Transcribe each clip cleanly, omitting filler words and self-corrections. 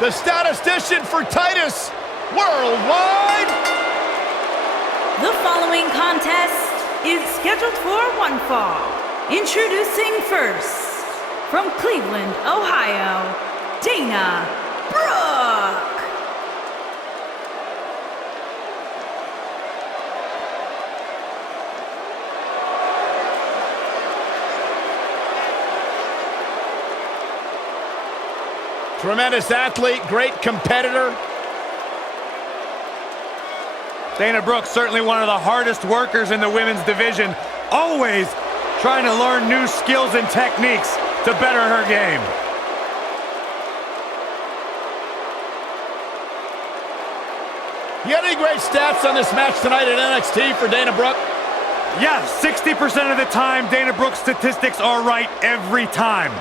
the statistician for Titus Worldwide. The following contest is scheduled for one fall. Introducing first, from Cleveland, Ohio, Dana Brooke. Tremendous athlete, great competitor. Dana Brooke, certainly one of the hardest workers in the women's division, always trying to learn new skills and techniques to better her game. You got any great stats on this match tonight at NXT for Dana Brooke? Yeah, 60% of the time, Dana Brooke's statistics are right every time.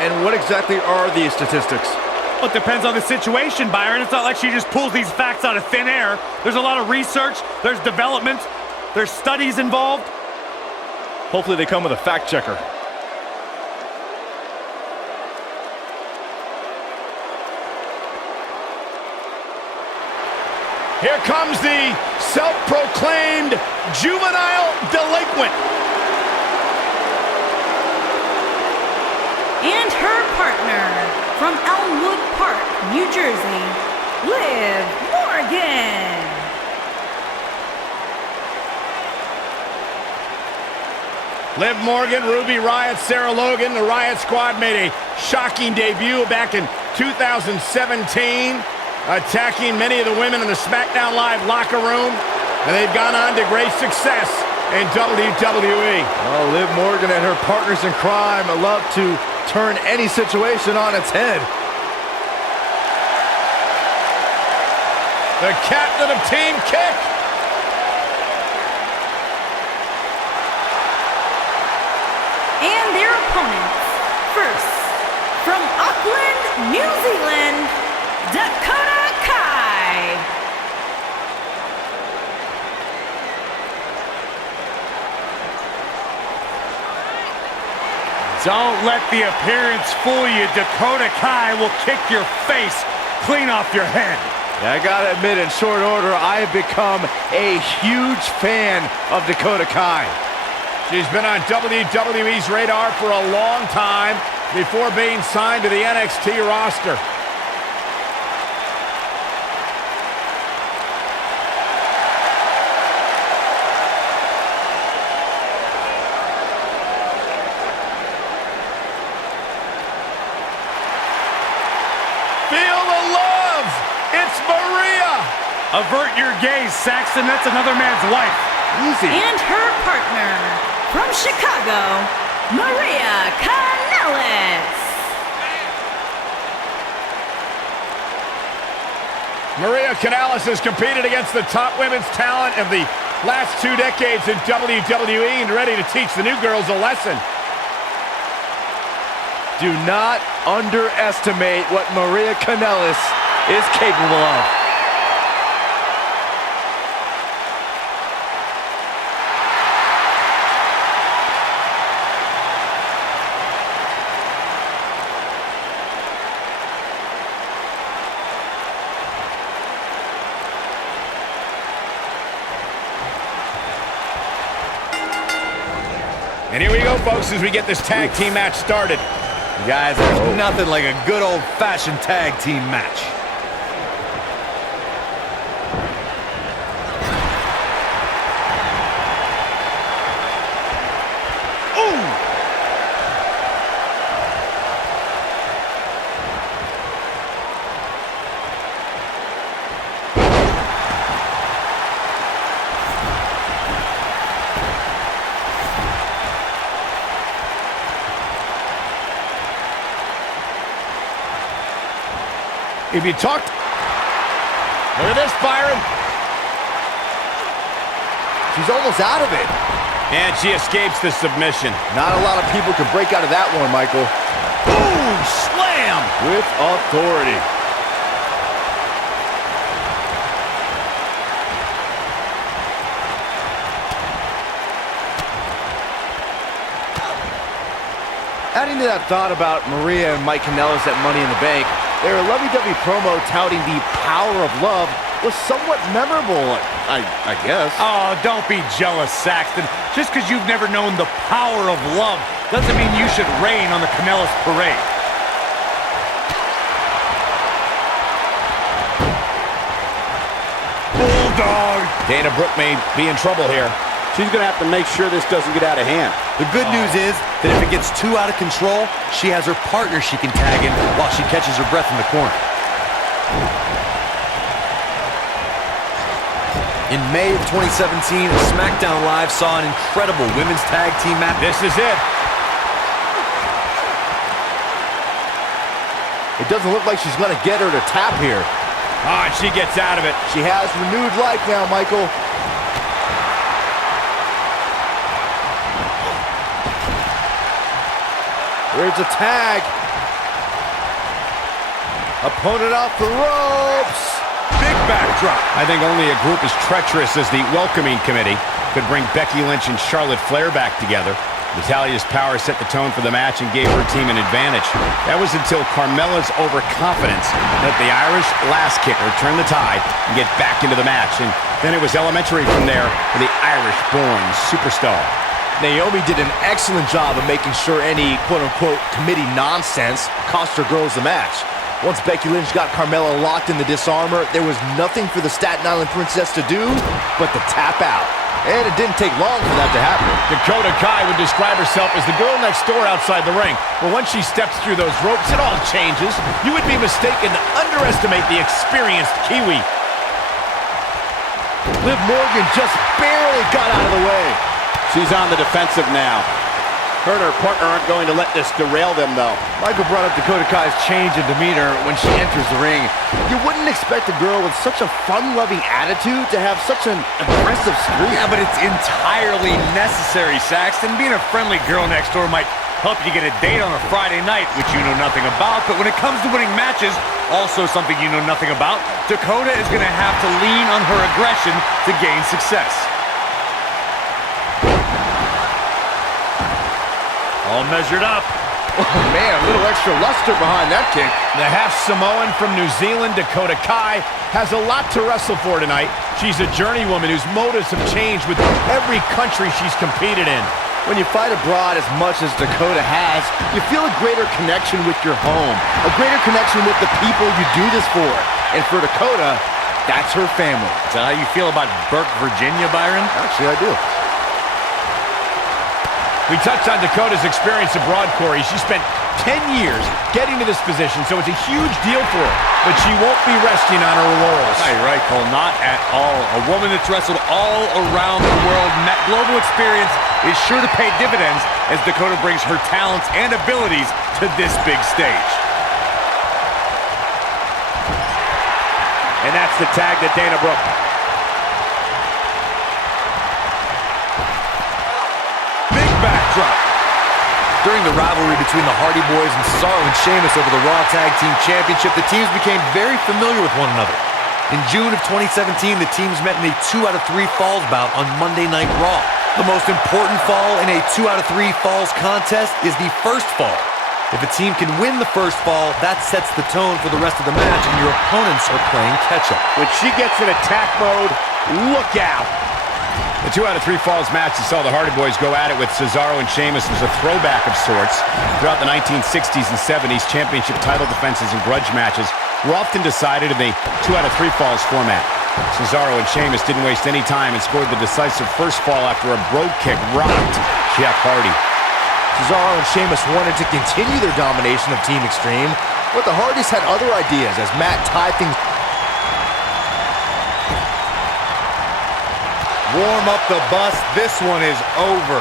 And what exactly are these statistics? Well, it depends on the situation, Byron. It's not like she just pulls these facts out of thin air. There's a lot of research, there's development, there's studies involved. Hopefully they come with a fact checker. Here comes the self-proclaimed juvenile delinquent. And her partner, from Elmwood Park, New Jersey, Liv Morgan. Liv Morgan, Ruby Riott, Sarah Logan. The Riott Squad made a shocking debut back in 2017, attacking many of the women in the SmackDown Live locker room, and they've gone on to great success in WWE. Oh, Liv Morgan and her partners in crime love to turn any situation on its head. The captain of Team Kick. And their opponents, first, from Auckland, New Zealand, Dakota Kai. Don't let the appearance fool you. Dakota Kai will kick your face clean off your head. Yeah, I gotta admit, in short order, I have become a huge fan of Dakota Kai. She's been on WWE's radar for a long time before being signed to the NXT roster. Feel the love! It's Maria! Avert your gaze, Saxton. That's another man's wife. Easy. And her partner, from Chicago, Maria Kanellis. Maria Kanellis has competed against the top women's talent of the last 2 decades in WWE and ready to teach the new girls a lesson. Do not underestimate what Maria Kanellis is capable of. And here we go, folks, as we get this tag team match started. Guys, there's nothing like a good old-fashioned tag team match. If you talked... Look at this, Byron. She's almost out of it. And she escapes the submission. Not a lot of people can break out of that one, Michael. Boom! Slam! With authority. Adding to that thought about Maria and Mike Kanellis at Money in the Bank, Their WWE promo touting the power of love was somewhat memorable, I guess. Oh, don't be jealous, Saxton. Just because you've never known the power of love doesn't mean you should rain on the Kanellis parade. Bulldog! Dana Brooke may be in trouble here. She's going to have to make sure this doesn't get out of hand. The good news is that if it gets too out of control, she has her partner she can tag in while she catches her breath in the corner. In May of 2017, SmackDown Live saw an incredible women's tag team match. This is it. It doesn't look like she's going to get her to tap here. Ah, and she gets out of it. She has renewed life now, Michael. There's a tag. Opponent off the ropes. Big backdrop. I think only a group as treacherous as the Welcoming Committee could bring Becky Lynch and Charlotte Flair back together. Natalia's power set the tone for the match and gave her team an advantage. That was until Carmella's overconfidence let the Irish last kicker turn the tide and get back into the match. And then it was elementary from there for the Irish-born superstar. Naomi did an excellent job of making sure any quote-unquote committee nonsense cost her girls the match. Once Becky Lynch got Carmella locked in the disarmor, there was nothing for the Staten Island Princess to do but to tap out. And it didn't take long for that to happen. Dakota Kai would describe herself as the girl next door outside the ring. But once she steps through those ropes, it all changes. You would be mistaken to underestimate the experienced Kiwi. Liv Morgan just barely got out of the way. She's on the defensive now. Her and her partner aren't going to let this derail them, though. Michael brought up Dakota Kai's change in demeanor when she enters the ring. You wouldn't expect a girl with such a fun-loving attitude to have such an aggressive streak. Yeah, but it's entirely necessary, Saxton. Being a friendly girl next door might help you get a date on a Friday night, which you know nothing about. But when it comes to winning matches, also something you know nothing about, Dakota is going to have to lean on her aggression to gain success. All measured up. Oh, man, a little extra luster behind that kick. The half Samoan from New Zealand, Dakota Kai, has a lot to wrestle for tonight. She's a journeywoman whose motives have changed with every country she's competed in. When you fight abroad as much as Dakota has, you feel a greater connection with your home, a greater connection with the people you do this for. And for Dakota, that's her family. Is that how you feel about Burke, Virginia, Byron? Actually, I do. We touched on Dakota's experience abroad, Corey. She spent 10 years getting to this position, so it's a huge deal for her. But she won't be resting on her laurels. You're right, Cole. Not at all. A woman that's wrestled all around the world, and that global experience is sure to pay dividends as Dakota brings her talents and abilities to this big stage. And that's the tag to Dana Brooke. Backdrop. During the rivalry between the Hardy Boys and Cesaro and Sheamus over the Raw Tag Team Championship, the teams became very familiar with one another. In June of 2017, the teams met in a 2 out of 3 falls bout on Monday Night Raw. The most important fall in a 2 out of 3 falls contest is the first fall. If a team can win the first fall, that sets the tone for the rest of the match, and your opponents are playing catch-up. When she gets in attack mode, look out. The 2 out of 3 falls match that saw the Hardy Boys go at it with Cesaro and Sheamus was a throwback of sorts. Throughout the 1960s and 70s, championship title defenses and grudge matches were often decided in the 2 out of 3 falls format. Cesaro and Sheamus didn't waste any time and scored the decisive first fall after a brogue kick rocked Jeff Hardy. Cesaro and Sheamus wanted to continue their domination of Team Extreme, but the Hardys had other ideas as Matt tied things. Warm up the bus. This one is over.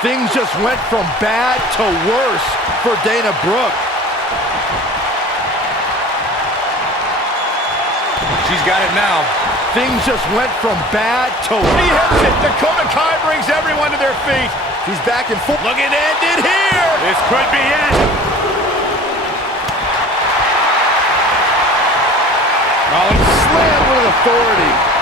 Things just went from bad to worse for Dana Brooke. She's got it now. Things just went from bad to worse. He hits it. Dakota Kai brings everyone to their feet. He's back in full. Look, it ended here. This could be it. Rollins slammed with authority.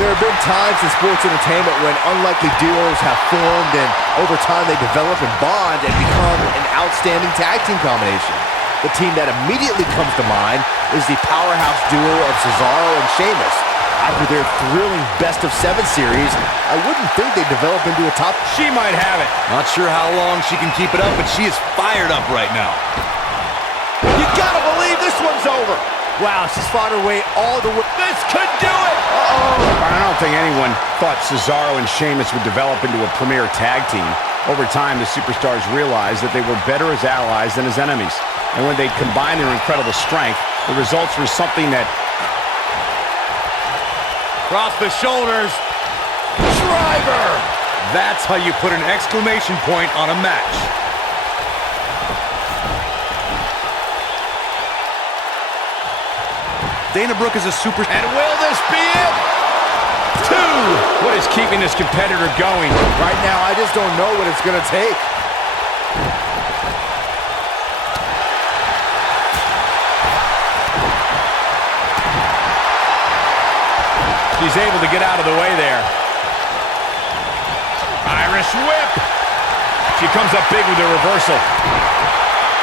There have been times in sports entertainment when unlikely duos have formed and over time they develop and bond and become an outstanding tag team combination. The team that immediately comes to mind is the powerhouse duo of Cesaro and Sheamus. After their thrilling best-of-7 series, I wouldn't think they'd develop into a top... She might have it. Not sure how long she can keep it up, but she is fired up right now. You gotta believe this one's over. Wow, she's fought her way all the way... This could do it. I don't think anyone thought Cesaro and Sheamus would develop into a premier tag team. Over time, the superstars realized that they were better as allies than as enemies. And when they combined their incredible strength, the results were something that... Cross the shoulders. Driver. That's how you put an exclamation point on a match. Dana Brooke is a super... And will this be it? 2! What is keeping this competitor going? Right now, I just don't know what it's gonna take. She's able to get out of the way there. Irish whip. She comes up big with a reversal.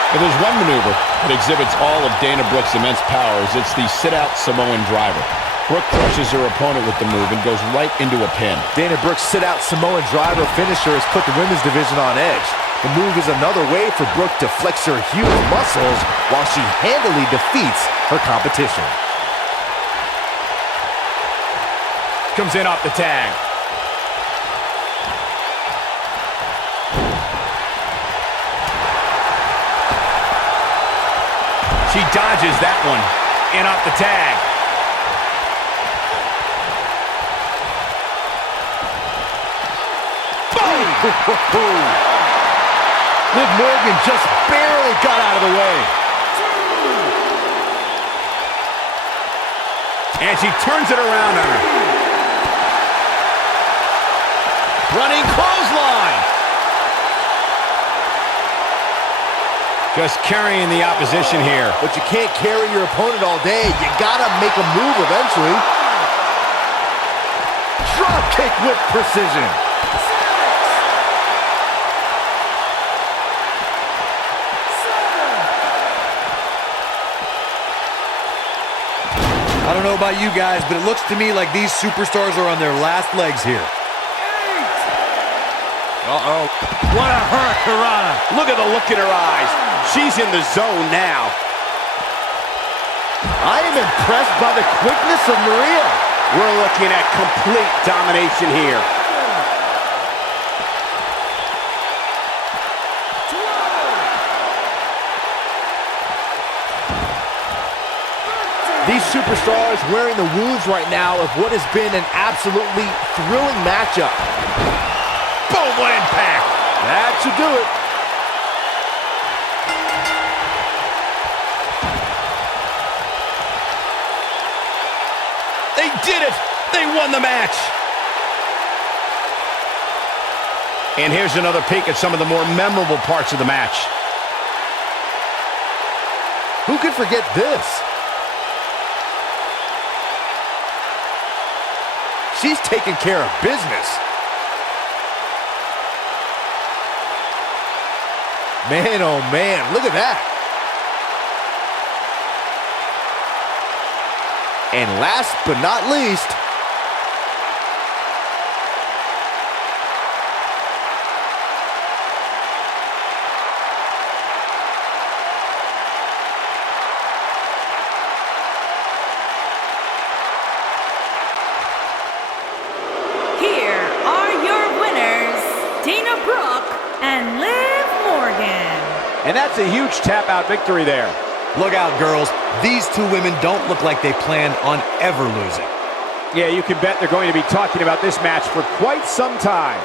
If there's one maneuver that exhibits all of Dana Brooke's immense powers, it's the sit-out Samoan driver. Brooke crushes her opponent with the move and goes right into a pin. Dana Brooke's sit-out Samoan driver finisher has put the women's division on edge. The move is another way for Brooke to flex her huge muscles while she handily defeats her competition. Comes in off the tag. She dodges that one. In off the tag. Boom! Liv Morgan just barely got out of the way. And she turns it around on her. Running clothesline. Just carrying the opposition here. But you can't carry your opponent all day. You gotta make a move eventually. Drop kick with precision. I don't know about you guys, but it looks to me like these superstars are on their last legs here. Uh-oh. What a hurricanrana. Look at the look in her eyes. She's in the zone now. I am impressed by the quickness of Maria. We're looking at complete domination here. These superstars wearing the wounds right now of what has been an absolutely thrilling matchup. Boom, what impact. That should do it. They did it. They won the match. And here's another peek at some of the more memorable parts of the match. Who could forget this? She's taking care of business. Man, oh man, look at that. And last but not least, Here are your winners, Dana Brooke and Liv Morgan. And that's a huge tap-out victory there. Look out, girls. These two women don't look like they planned on ever losing. Yeah, you can bet they're going to be talking about this match for quite some time.